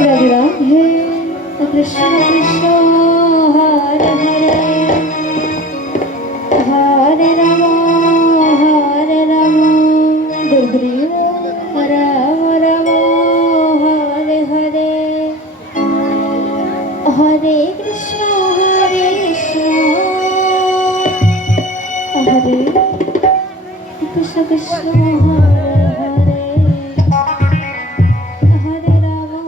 Radhe Radhe Krishna Krishna Hare Hare Hare Ram दुर्गुरी Ram Ram Hare Hare Hare Krishna Hare Krishna Krishna Hare Hare Hare Ram Ram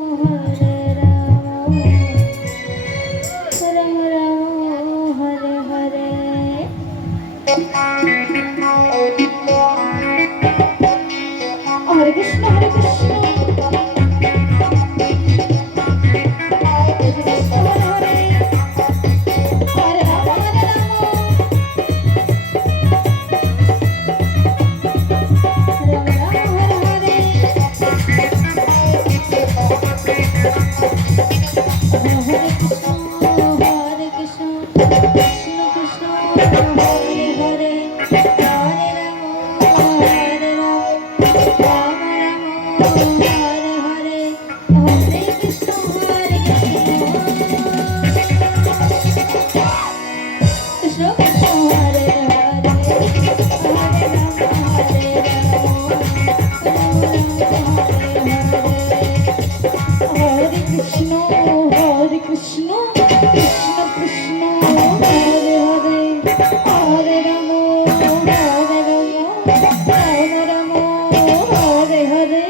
Ram Hare Hare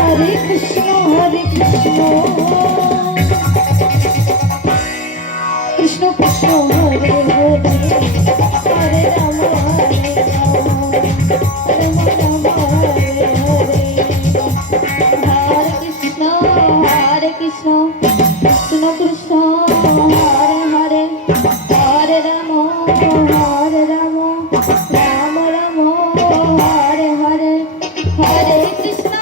Hare Krishna Hare Krishna Krishna Krishna Hare Hare Hare Ram Ram Ram Hare Hare Hare Krishna Krishna Krishna Hare Hare Hare Ram Ram Ram Hare Hare Hare Krishna Krishna Krishna Hare Hare Hare Ram Ram Ram Hare Hare Hare Krishna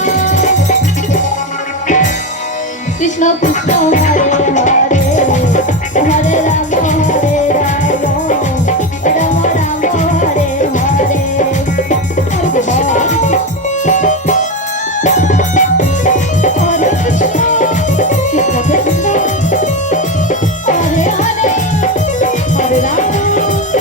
Krishna Krishna Hare Hare Hare Ram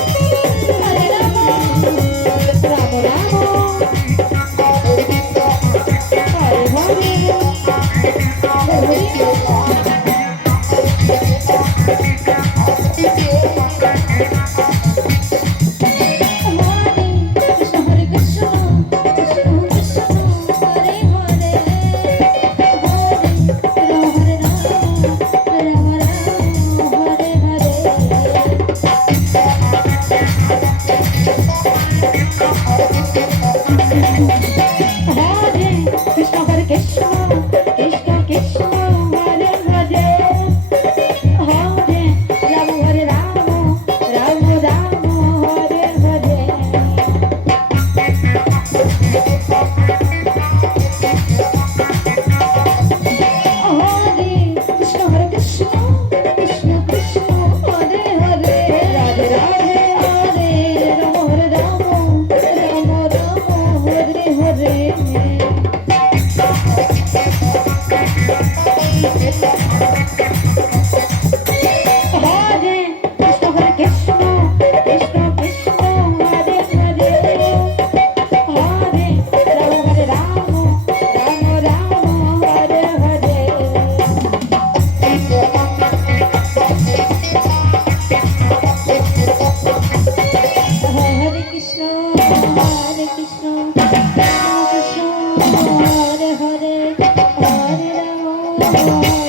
Ram Ram Hare Hare Hare Hare Hare Ram